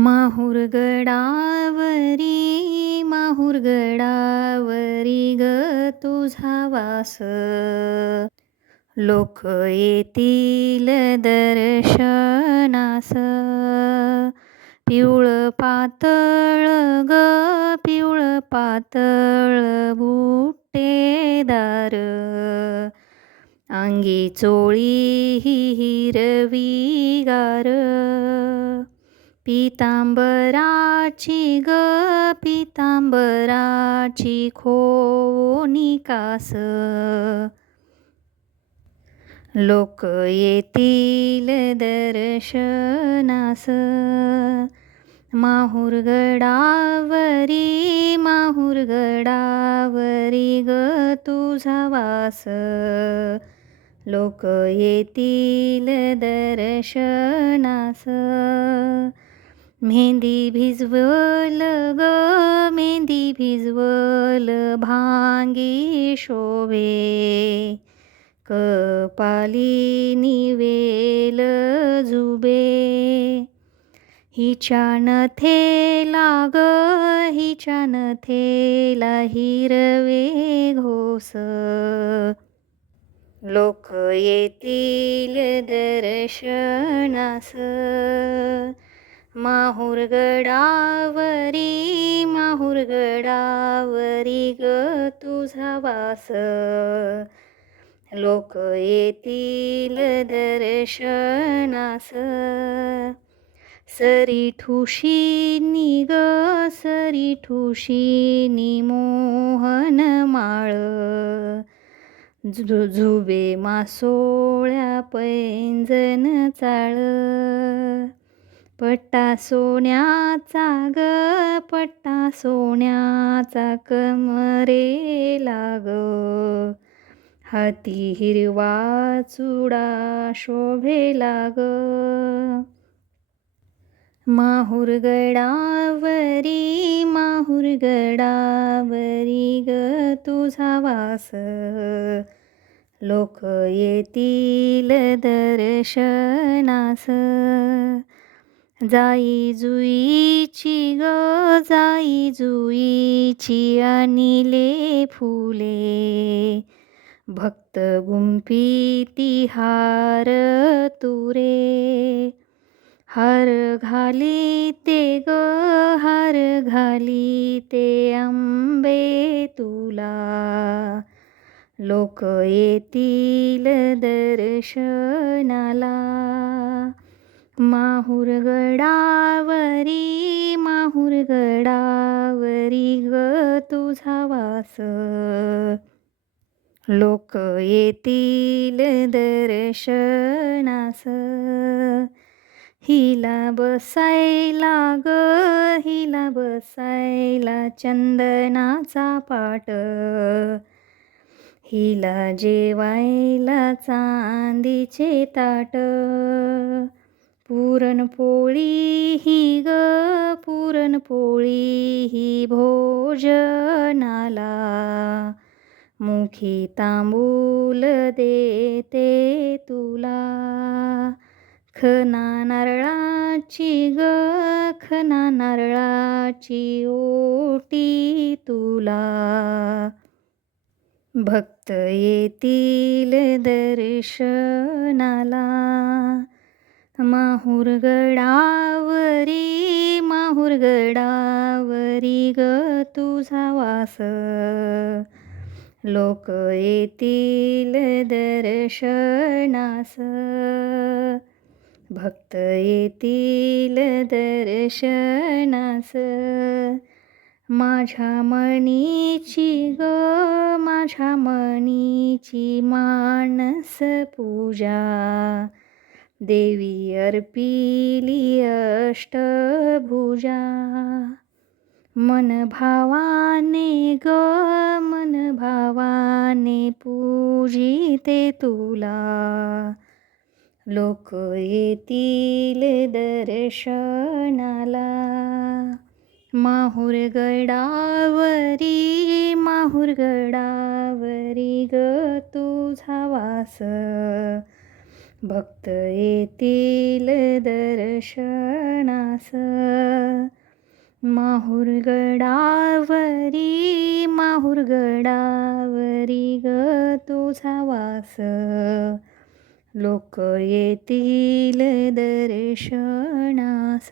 माहुरगडावरी माहुरगडावरी ग तुझा वास. लोक येतील दर्शनास. पिवळ पातळ ग पिवळ पातळ बुट्टेदार अंगी चोळी ही हिरवीगार. पितांबराची ग पितांबराची खोनी लोक येतील दर्शनास. माहुरगडावरी माहुरगडावरी ग तुझा वास. लोक येतील दर्शनास. मेहंदी भिजवल ग मेहंदी भिजवल भांगी शोभे. कपाली निवेल जुबे. हिच्या नथेला ग हिच्या नथेला हिरवे घोस. लोक येतील दर्शनास. माहुरगडावरी माहुरगडावरी ग तुझा वास. लोक येतील दर्शनास. सरी ठुशीनी ग सरी ठुशीनी मोहन माळ. झु झुबे मासोळ्या पैंजन चाळ. पट्टा सोन्याचा ग पट्टा सोन्याचा कमरे लाग. हाती हिरवा चुडा शोभे लाग. माहूर गडावरी माहूर गडावरी ग तुझा वास. लोक येतील दर्शनास. जाई जुईची ग जाई जुईची अनिले फुले. भक्त गुंपी तिहार तुरे. हर घाली ते ग हर घाली ते अंबे तुला. लोक येतील दर्शनाला. माहुरगडावरी माहुरगडावरी ग तुझा वास. लोक येतील दर्शनास. हिला बसायला ग हिला बसायला चंदनाचा पाट हिला जेवायला चांदीचे ताट. पुरणपोळी ही ग पुरणपोळी ही भोजनाला. मुखी तांबूल देते तुला. खना नारळाची ग खना नारळाची ओटी तुला. भक्त येतील दर्शनाला. माहुरगडावरी माहुरगडावरी ग तुझा वास. लोक येतील दर्शनास. भक्त येतील दर्शनास. माझ्या मणीची ग माझ्या मणीची मानस पूजा. देवी अर्पिली अष्टभुजा. मन भावाने ग मन भावाने पूजिते तुला. लोक येतील दर्शनाला. माहुर गडावरी माहुर गडावरी ग तुझा वास. भक्त येतील दर्शनास. माहुरगडावरी माहुरगडावरी ग तुझा वास. लोक येतील दर्शनास.